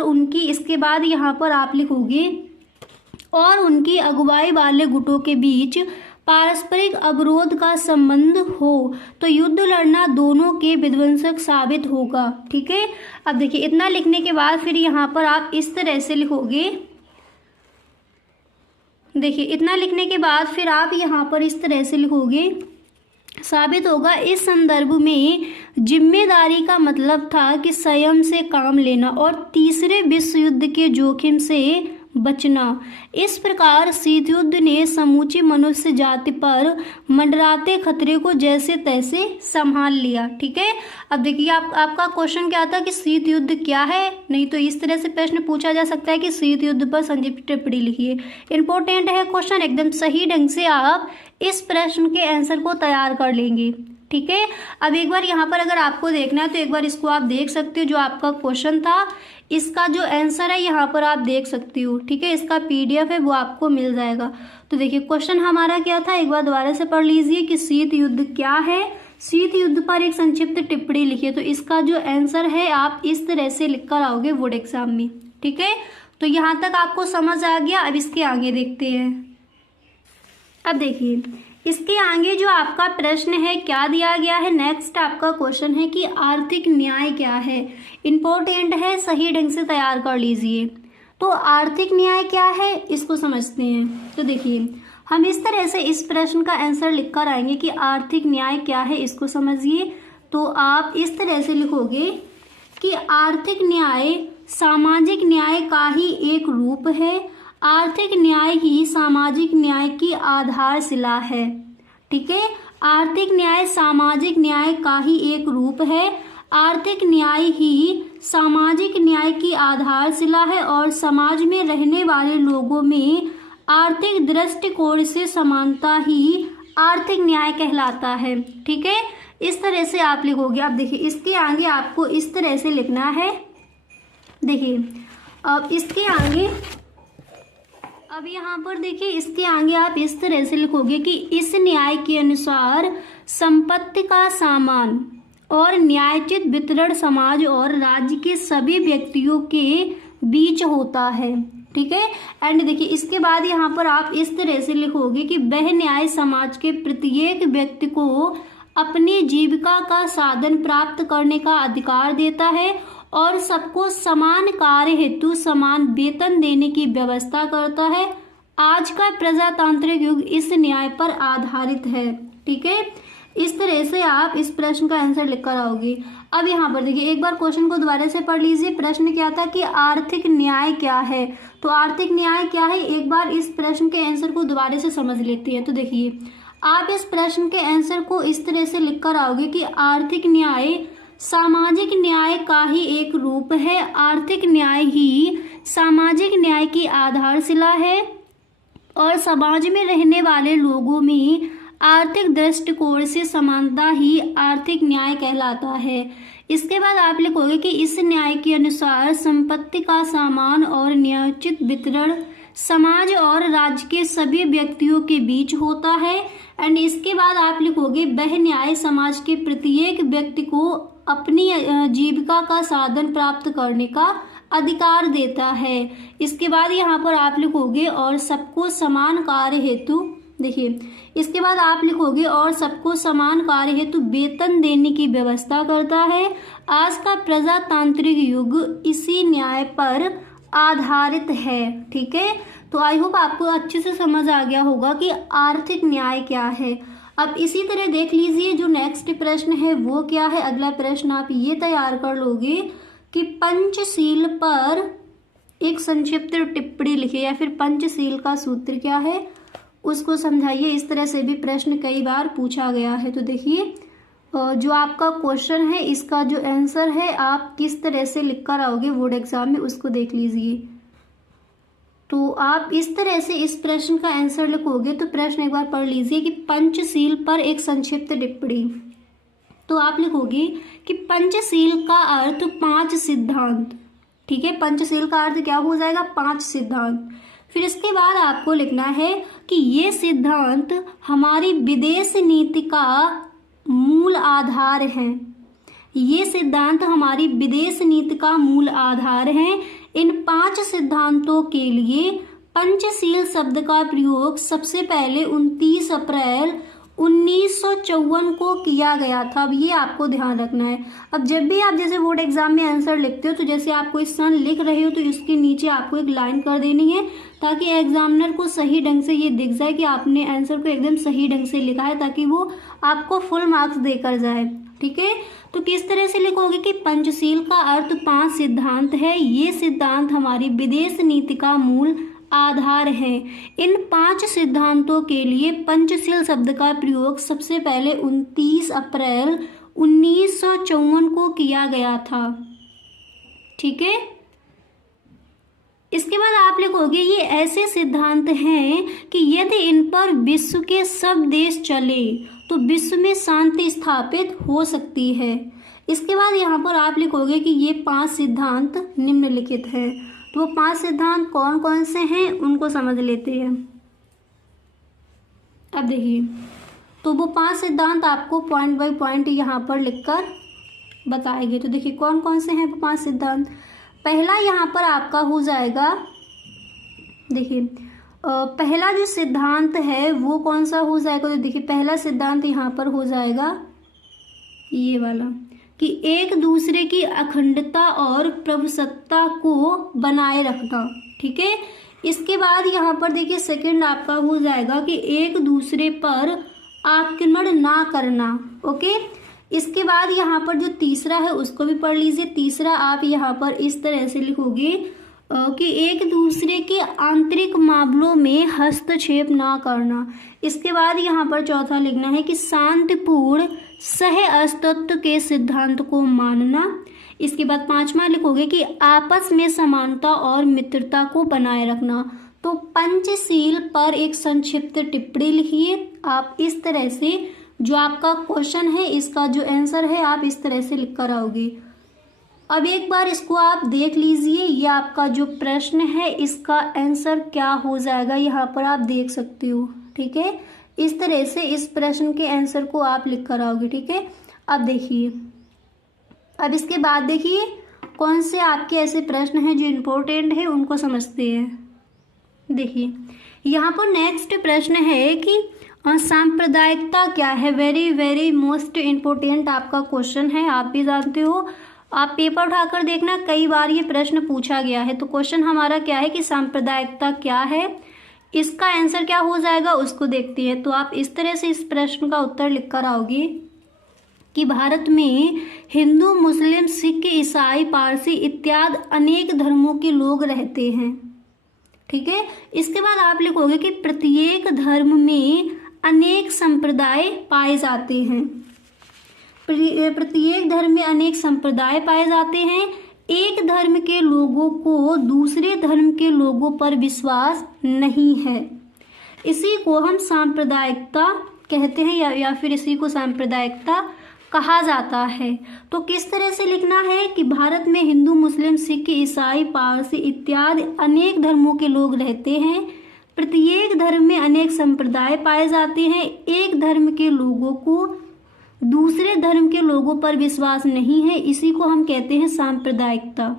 उनकी इसके बाद यहाँ पर आप लिखोगे और उनकी अगुवाई वाले गुटों के बीच पारस्परिक अवरोध का संबंध हो तो युद्ध लड़ना दोनों के विध्वंसक साबित होगा, ठीक है। अब देखिए इतना लिखने के बाद फिर यहाँ पर आप इस तरह से लिखोगे। देखिए इतना लिखने के बाद फिर आप यहाँ पर इस तरह से लिखोगे, साबित होगा। इस संदर्भ में जिम्मेदारी का मतलब था कि संयम से काम लेना और तीसरे विश्व युद्ध के जोखिम से बचना। इस प्रकार शीत युद्ध ने समूची मनुष्य जाति पर मंडराते खतरे को जैसे तैसे संभाल लिया, ठीक है। अब देखिए आपका क्वेश्चन क्या था कि शीत युद्ध क्या है, नहीं तो इस तरह से प्रश्न पूछा जा सकता है कि शीत युद्ध पर संक्षिप्त टिप्पणी लिखिए। इंपॉर्टेंट है क्वेश्चन, एकदम सही ढंग से आप इस प्रश्न के आंसर को तैयार कर लेंगे, ठीक है। अब एक बार यहाँ पर अगर आपको देखना है तो एक बार इसको आप देख सकते हो। जो आपका क्वेश्चन था इसका जो आंसर है यहाँ पर आप देख सकते हो, ठीक है। इसका PDF है वो आपको मिल जाएगा। तो देखिए क्वेश्चन हमारा क्या था, एक बार दोबारा से पढ़ लीजिए कि शीत युद्ध क्या है, शीत युद्ध पर एक संक्षिप्त टिप्पणी लिखिए। तो इसका जो आंसर है आप इस तरह से लिख कर आओगे बोर्ड एग्जाम में, ठीक है। तो यहाँ तक आपको समझ आ गया। अब इसके आगे देखते हैं। अब देखिए इसके आगे जो आपका प्रश्न है क्या दिया गया है। नेक्स्ट आपका क्वेश्चन है कि आर्थिक न्याय क्या है। इंपॉर्टेंट है, सही ढंग से तैयार कर लीजिए। तो आर्थिक न्याय क्या है इसको समझते हैं। तो देखिए हम इस तरह से इस प्रश्न का आंसर लिख कर आएंगे कि आर्थिक न्याय क्या है इसको समझिए। तो आप इस तरह से लिखोगे कि आर्थिक न्याय सामाजिक न्याय का ही एक रूप है। आर्थिक न्याय ही सामाजिक न्याय की आधारशिला है, ठीक है। आर्थिक न्याय सामाजिक न्याय का ही एक रूप है। आर्थिक न्याय ही सामाजिक न्याय की आधारशिला है और समाज में रहने वाले लोगों में आर्थिक दृष्टिकोण से समानता ही आर्थिक न्याय कहलाता है, ठीक है। इस तरह से आप लिखोगे। अब देखिए इसके आगे आपको इस तरह से लिखना है। देखिए अब इसके आगे अब यहाँ पर देखिए इसके आगे आप इस तरह से लिखोगे कि इस न्याय के अनुसार संपत्ति का सामान और न्यायोचित वितरण समाज और राज्य के सभी व्यक्तियों के बीच होता है, ठीक है। एंड देखिए इसके बाद यहाँ पर आप इस तरह से लिखोगे कि वह न्याय समाज के प्रत्येक व्यक्ति को अपनी जीविका का साधन प्राप्त करने का अधिकार देता है और सबको समान कार्य हेतु समान वेतन देने की व्यवस्था करता है। आज का प्रजातांत्रिक युग इस न्याय पर आधारित है, ठीक है। इस तरह से आप इस प्रश्न का आंसर लिख कर आओगे। अब यहाँ पर देखिए एक बार क्वेश्चन को दोबारा से पढ़ लीजिए। प्रश्न क्या था कि आर्थिक न्याय क्या है। तो आर्थिक न्याय क्या है, एक बार इस प्रश्न के आंसर को दोबारा से समझ लेते हैं। तो देखिए आप इस प्रश्न के आंसर को इस तरह से लिख कर आओगे कि आर्थिक न्याय सामाजिक न्याय का ही एक रूप है। आर्थिक न्याय ही सामाजिक न्याय की आधारशिला है और समाज में रहने वाले लोगों में आर्थिक दृष्टिकोण से समानता ही आर्थिक न्याय कहलाता है। इसके बाद आप लिखोगे कि इस न्याय के अनुसार संपत्ति का सामान और न्यायोचित वितरण समाज और राज्य के सभी व्यक्तियों के बीच होता है। एंड इसके बाद आप लिखोगे वह न्याय समाज के प्रत्येक व्यक्ति को अपनी जीविका का साधन प्राप्त करने का अधिकार देता है। इसके बाद यहाँ पर आप लिखोगे और सबको समान कार्य हेतु, देखिए इसके बाद आप लिखोगे और सबको समान कार्य हेतु वेतन देने की व्यवस्था करता है। आज का प्रजातांत्रिक युग इसी न्याय पर आधारित है। ठीक है, तो आई होप आपको अच्छे से समझ आ गया होगा कि आर्थिक न्याय क्या है। अब इसी तरह देख लीजिए जो नेक्स्ट प्रश्न है वो क्या है। अगला प्रश्न आप ये तैयार कर लोगे कि पंचशील पर एक संक्षिप्त टिप्पणी लिखिए, या फिर पंचशील का सूत्र क्या है उसको समझाइए। इस तरह से भी प्रश्न कई बार पूछा गया है। तो देखिए जो आपका क्वेश्चन है इसका जो आंसर है आप किस तरह से लिख कर आओगे बोर्ड एग्जाम में उसको देख लीजिए। तो आप इस तरह से इस प्रश्न का आंसर लिखोगे। तो प्रश्न एक बार पढ़ लीजिए कि पंचशील पर एक संक्षिप्त टिप्पणी। तो आप लिखोगे कि पंचशील का अर्थ 5 सिद्धांत। ठीक है, पंचशील का अर्थ क्या हो जाएगा, 5 सिद्धांत। फिर इसके बाद आपको लिखना है कि ये सिद्धांत हमारी विदेश नीति का मूल आधार हैं। ये सिद्धांत हमारी विदेश नीति का मूल आधार हैं। इन 5 सिद्धांतों के लिए पंचशील शब्द का प्रयोग सबसे पहले 29 अप्रैल 1954 को किया गया था। अब ये आपको ध्यान रखना है। अब जब भी आप जैसे बोर्ड एग्जाम में आंसर लिखते हो तो जैसे आप कोई सन लिख रहे हो तो इसके नीचे आपको एक लाइन कर देनी है ताकि एग्जामिनर को सही ढंग से ये दिख जाए कि आपने आंसर को एकदम सही ढंग से लिखा है, ताकि वो आपको फुल मार्क्स देकर जाए। ठीक है, तो किस तरह से लिखोगे कि पंचशील का अर्थ 5 सिद्धांत है। ये सिद्धांत हमारी विदेश नीति का मूल आधार है। इन 5 सिद्धांतों के लिए पंचशील शब्द का प्रयोग सबसे पहले 29 अप्रैल 1954 को किया गया था। ठीक है, इसके बाद आप लिखोगे ये ऐसे सिद्धांत हैं कि यदि इन पर विश्व के सब देश चले तो विश्व में शांति स्थापित हो सकती है। इसके बाद यहाँ पर आप लिखोगे कि ये 5 सिद्धांत निम्नलिखित हैं। तो वो 5 सिद्धांत कौन कौन से हैं उनको समझ लेते हैं। अब देखिए, तो वो 5 सिद्धांत आपको पॉइंट बाय पॉइंट यहाँ पर लिखकर बताएंगे। तो देखिए कौन कौन से हैं वो 5 सिद्धांत। पहला यहाँ पर आपका हो जाएगा, देखिए पहला जो सिद्धांत है वो कौन सा हो जाएगा। तो देखिए पहला सिद्धांत यहाँ पर हो जाएगा ये वाला कि एक दूसरे की अखंडता और प्रभुसत्ता को बनाए रखना। ठीक है, इसके बाद यहाँ पर देखिए सेकंड आपका हो जाएगा कि एक दूसरे पर आक्रमण ना करना। ओके, इसके बाद यहाँ पर जो तीसरा है उसको भी पढ़ लीजिए। तीसरा आप यहाँ पर इस तरह से लिखोगे कि एक दूसरे के आंतरिक मामलों में हस्तक्षेप ना करना। इसके बाद यहाँ पर चौथा लिखना है कि शांतिपूर्ण सह अस्तित्व के सिद्धांत को मानना। इसके बाद 5वां लिखोगे कि आपस में समानता और मित्रता को बनाए रखना। तो पंचशील पर एक संक्षिप्त टिप्पणी लिखिए। आप इस तरह से जो आपका क्वेश्चन है इसका जो आंसर है आप इस तरह से लिख कर आओगे। अब एक बार इसको आप देख लीजिए, ये आपका जो प्रश्न है इसका आंसर क्या हो जाएगा यहाँ पर आप देख सकते हो। ठीक है, इस तरह से इस प्रश्न के आंसर को आप लिख कर आओगे। ठीक है, अब देखिए, अब इसके बाद देखिए कौन से आपके ऐसे प्रश्न हैं जो इम्पोर्टेंट है उनको समझते हैं। देखिए यहाँ पर नेक्स्ट प्रश्न है कि सांप्रदायिकता क्या है। वेरी वेरी मोस्ट इम्पोर्टेंट आपका क्वेश्चन है, आप भी जानते हो। आप पेपर उठाकर देखना, कई बार ये प्रश्न पूछा गया है। तो क्वेश्चन हमारा क्या है कि सांप्रदायिकता क्या है, इसका आंसर क्या हो जाएगा उसको देखते हैं। तो आप इस तरह से इस प्रश्न का उत्तर लिख कर आओगे कि भारत में हिंदू, मुस्लिम, सिख, ईसाई, पारसी इत्यादि अनेक धर्मों के लोग रहते हैं। ठीक है, इसके बाद आप लिखोगे कि प्रत्येक धर्म में अनेक संप्रदाय पाए जाते हैं। प्रत्येक धर्म में अनेक संप्रदाय पाए जाते हैं। एक धर्म के लोगों को दूसरे धर्म के लोगों पर विश्वास नहीं है। इसी को हम सांप्रदायिकता कहते हैं या फिर इसी को सांप्रदायिकता कहा जाता है। तो किस तरह से लिखना है कि भारत में हिंदू, मुस्लिम, सिख, ईसाई, पारसी इत्यादि अनेक धर्मों के लोग रहते हैं। प्रत्येक धर्म में अनेक संप्रदाय पाए जाते हैं। एक धर्म के लोगों को दूसरे धर्म के लोगों पर विश्वास नहीं है, इसी को हम कहते हैं सांप्रदायिकता।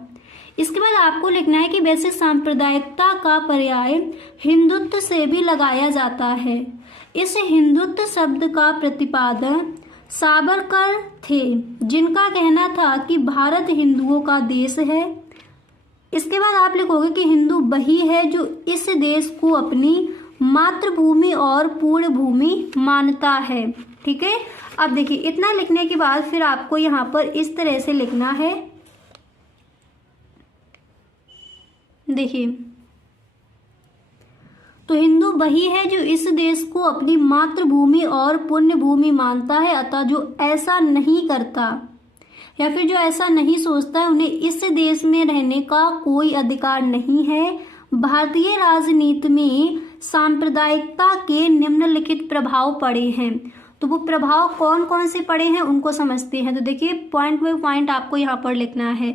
इसके बाद आपको लिखना है कि वैसे सांप्रदायिकता का पर्याय हिंदुत्व से भी लगाया जाता है। इस हिंदुत्व शब्द का प्रतिपादन सावरकर थे, जिनका कहना था कि भारत हिंदुओं का देश है। इसके बाद आप लिखोगे कि हिंदू वही है जो इस देश को अपनी मातृभूमि और पूर्ण भूमि मानता है। ठीक है, अब देखिए इतना लिखने के बाद फिर आपको यहाँ पर इस तरह से लिखना है। देखिए, तो हिंदू वही है जो इस देश को अपनी मातृभूमि और पुण्य भूमि मानता है, अतः जो ऐसा नहीं करता या फिर जो ऐसा नहीं सोचता है उन्हें इस देश में रहने का कोई अधिकार नहीं है। भारतीय राजनीति में सांप्रदायिकता के निम्नलिखित प्रभाव पड़े हैं। तो वो प्रभाव कौन कौन से पड़े हैं उनको समझते हैं। तो देखिए पॉइंट बाय पॉइंट आपको यहाँ पर लिखना है।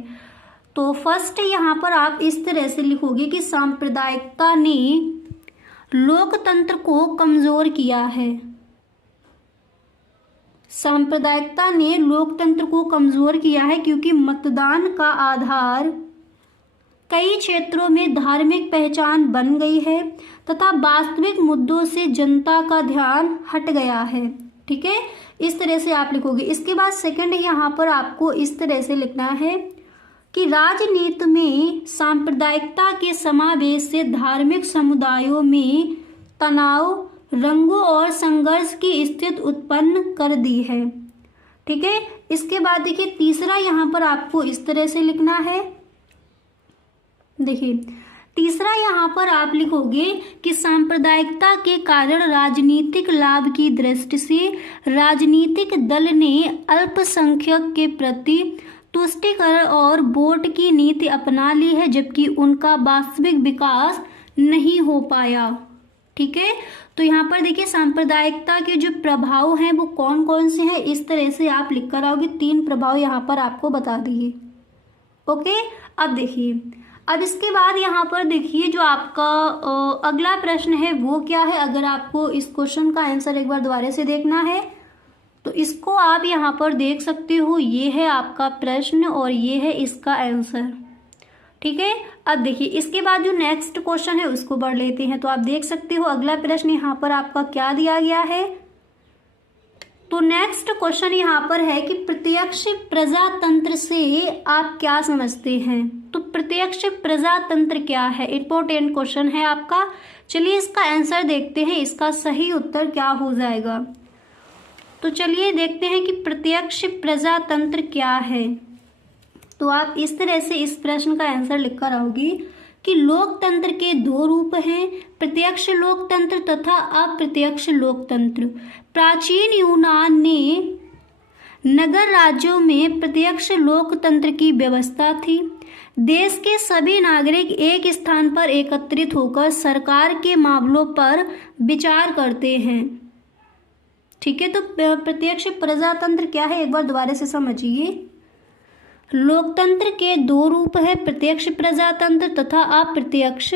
तो फर्स्ट यहाँ पर आप इस तरह से लिखोगे कि सांप्रदायिकता ने लोकतंत्र को कमजोर किया है। सांप्रदायिकता ने लोकतंत्र को कमजोर किया है क्योंकि मतदान का आधार कई क्षेत्रों में धार्मिक पहचान बन गई है तथा वास्तविक मुद्दों से जनता का ध्यान हट गया है। ठीक है, इस तरह से आप लिखोगे। इसके बाद सेकंड यहाँ पर आपको इस तरह से लिखना है कि राजनीति में सांप्रदायिकता के समावेश से धार्मिक समुदायों में तनाव, रंगों और संघर्ष की स्थिति उत्पन्न कर दी है। ठीक है, इसके बाद देखिए तीसरा यहाँ पर आपको इस तरह से लिखना है। देखिए तीसरा यहाँ पर आप लिखोगे कि सांप्रदायिकता के कारण राजनीतिक लाभ की दृष्टि से राजनीतिक दल ने अल्पसंख्यक के प्रति तुष्टीकरण और वोट की नीति अपना ली है, जबकि उनका वास्तविक विकास नहीं हो पाया। ठीक है, तो यहाँ पर देखिए सांप्रदायिकता के जो प्रभाव हैं वो कौन कौन से हैं, इस तरह से आप लिख कर आओगे। 3 प्रभाव यहाँ पर आपको बता दिए। ओके, अब देखिए, अब इसके बाद यहाँ पर देखिए जो आपका अगला प्रश्न है वो क्या है। अगर आपको इस क्वेश्चन का आंसर एक बार दोबारा से देखना है तो इसको आप यहाँ पर देख सकते हो। ये है आपका प्रश्न और ये है इसका आंसर। ठीक है, अब देखिए इसके बाद जो नेक्स्ट क्वेश्चन है उसको पढ़ लेते हैं। तो आप देख सकते हो अगला प्रश्न यहाँ पर आपका क्या दिया गया है। तो नेक्स्ट क्वेश्चन यहाँ पर है कि प्रत्यक्ष प्रजातंत्र से आप क्या समझते हैं। तो प्रत्यक्ष प्रजातंत्र क्या है, इंपॉर्टेंट क्वेश्चन है आपका। चलिए इसका आंसर देखते हैं, इसका सही उत्तर क्या हो जाएगा। तो चलिए देखते हैं कि प्रत्यक्ष प्रजातंत्र क्या है। तो आप इस तरह से इस प्रश्न का आंसर लिखकर आओगे कि लोकतंत्र के 2 रूप हैं, प्रत्यक्ष लोकतंत्र तथा अप्रत्यक्ष लोकतंत्र। प्राचीन यूनान ने नगर राज्यों में प्रत्यक्ष लोकतंत्र की व्यवस्था थी। देश के सभी नागरिक एक स्थान पर एकत्रित होकर सरकार के मामलों पर विचार करते हैं। ठीक है, तो प्रत्यक्ष प्रजातंत्र क्या है एक बार दोबारा से समझिए। लोकतंत्र के 2 रूप है, प्रत्यक्ष प्रजातंत्र तथा अप्रत्यक्ष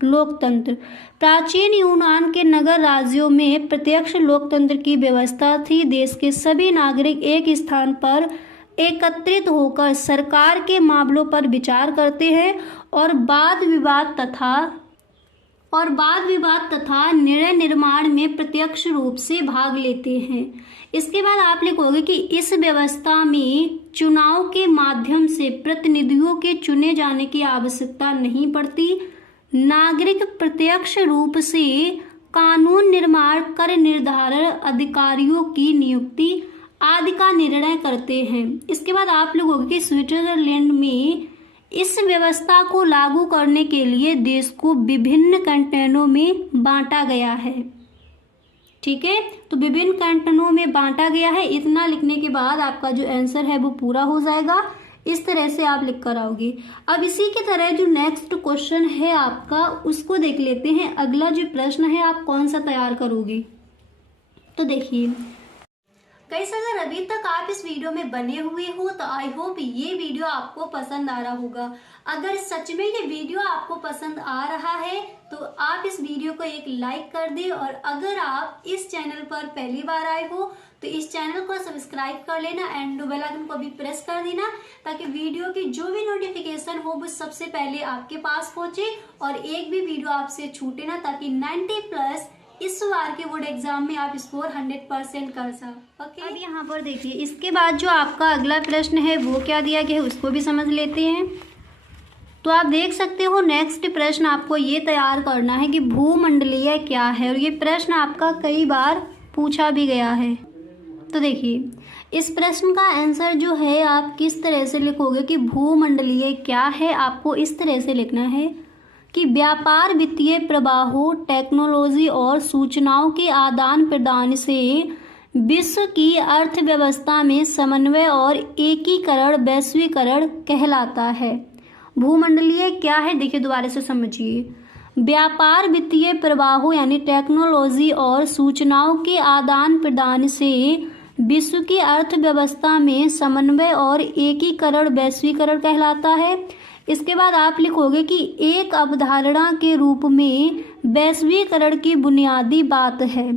लोकतंत्र। प्राचीन यूनान के नगर राज्यों में प्रत्यक्ष लोकतंत्र की व्यवस्था थी। देश के सभी नागरिक एक स्थान पर एकत्रित होकर सरकार के मामलों पर विचार करते हैं और वाद विवाद तथा निर्णय निर्माण में प्रत्यक्ष रूप से भाग लेते हैं। इसके बाद आप लिखोगे कि इस व्यवस्था में चुनाव के माध्यम से प्रतिनिधियों के चुने जाने की आवश्यकता नहीं पड़ती। नागरिक प्रत्यक्ष रूप से कानून निर्माण, कर निर्धारण, अधिकारियों की नियुक्ति आदि का निर्णय करते हैं। इसके बाद आप लिखोगे कि स्विट्जरलैंड में इस व्यवस्था को लागू करने के लिए देश को विभिन्न कैंटनों में बांटा गया है। ठीक है, तो विभिन्न कैंटनों में बांटा गया है। इतना लिखने के बाद आपका जो आंसर है वो पूरा हो जाएगा। इस तरह से आप लिख कर आओगे। अब इसी की तरह जो नेक्स्ट क्वेश्चन है आपका उसको देख लेते हैं। अगला जो प्रश्न है आप कौन सा तैयार करोगे। तो देखिए गाइस अगर अभी तक आप इस वीडियो में बने हुए हो तो आई होप ये वीडियो आपको पसंद आ रहा होगा। अगर सच में ये वीडियो आपको पसंद आ रहा है तो आप इस वीडियो को एक लाइक कर दें, और अगर आप इस चैनल पर पहली बार आए हो तो इस चैनल को सब्सक्राइब कर लेना एंड बेल आइकन को भी प्रेस कर देना, ताकि वीडियो की जो भी नोटिफिकेशन हो वो सबसे पहले आपके पास पहुंचे और एक भी वीडियो आपसे छूटे ना, ताकि 90+ इस बार के बोर्ड एग्जाम में आप स्कोर 100% कर सको। ओके, अब यहाँ पर देखिए इसके बाद जो आपका अगला प्रश्न है वो क्या दिया गया है उसको भी समझ लेते हैं। तो आप देख सकते हो नेक्स्ट प्रश्न आपको ये तैयार करना है कि भूमंडलीय क्या है, और ये प्रश्न आपका कई बार पूछा भी गया है। तो देखिए इस प्रश्न का आंसर जो है आप किस तरह से लिखोगे कि भूमंडलीय क्या है, आपको इस तरह से लिखना है कि व्यापार, वित्तीय प्रवाहों, टेक्नोलॉजी और सूचनाओं के आदान प्रदान से विश्व की अर्थव्यवस्था में समन्वय और एकीकरण वैश्वीकरण कहलाता है। भूमंडलीय क्या है देखिए दोबारा से समझिए। व्यापार, वित्तीय प्रवाहों यानी टेक्नोलॉजी और सूचनाओं के आदान प्रदान से विश्व की अर्थव्यवस्था में समन्वय और एकीकरण वैश्वीकरण कहलाता है। इसके बाद आप लिखोगे कि एक अवधारणा के रूप में वैश्वीकरण की बुनियादी बात है।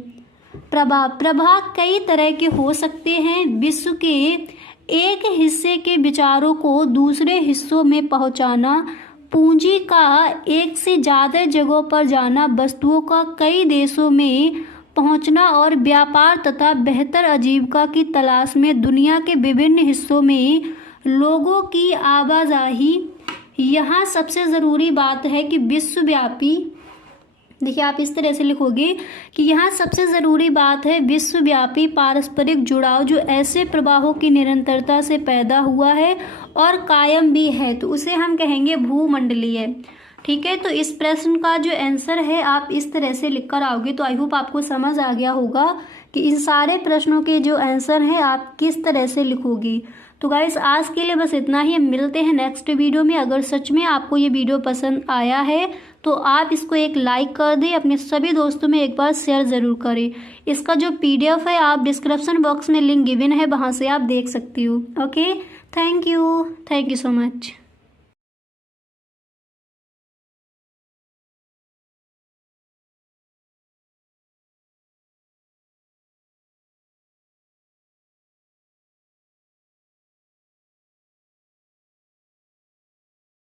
प्रभाव कई तरह के हो सकते हैं। विश्व के एक हिस्से के विचारों को दूसरे हिस्सों में पहुंचाना, पूंजी का एक से ज़्यादा जगहों पर जाना, वस्तुओं का कई देशों में पहुंचना और व्यापार तथा बेहतर आजीविका की तलाश में दुनिया के विभिन्न हिस्सों में लोगों की आवाजाही। यहाँ सबसे ज़रूरी बात है कि विश्वव्यापी, देखिए आप इस तरह से लिखोगे कि यहाँ सबसे ज़रूरी बात है विश्वव्यापी पारस्परिक जुड़ाव जो ऐसे प्रवाहों की निरंतरता से पैदा हुआ है और कायम भी है, तो उसे हम कहेंगे भूमंडलीय। ठीक है, तो इस प्रश्न का जो आंसर है आप इस तरह से लिख कर आओगे। तो आई होप आपको समझ आ गया होगा कि इन सारे प्रश्नों के जो आंसर हैं आप किस तरह से लिखोगी। तो गाइस आज के लिए बस इतना ही, हम मिलते हैं नेक्स्ट वीडियो में। अगर सच में आपको ये वीडियो पसंद आया है तो आप इसको एक लाइक कर दें, अपने सभी दोस्तों में एक बार शेयर ज़रूर करें। इसका जो PDF है आप डिस्क्रिप्शन बॉक्स में लिंक गिवन है, वहाँ से आप देख सकती हो। Okay, thank you so much.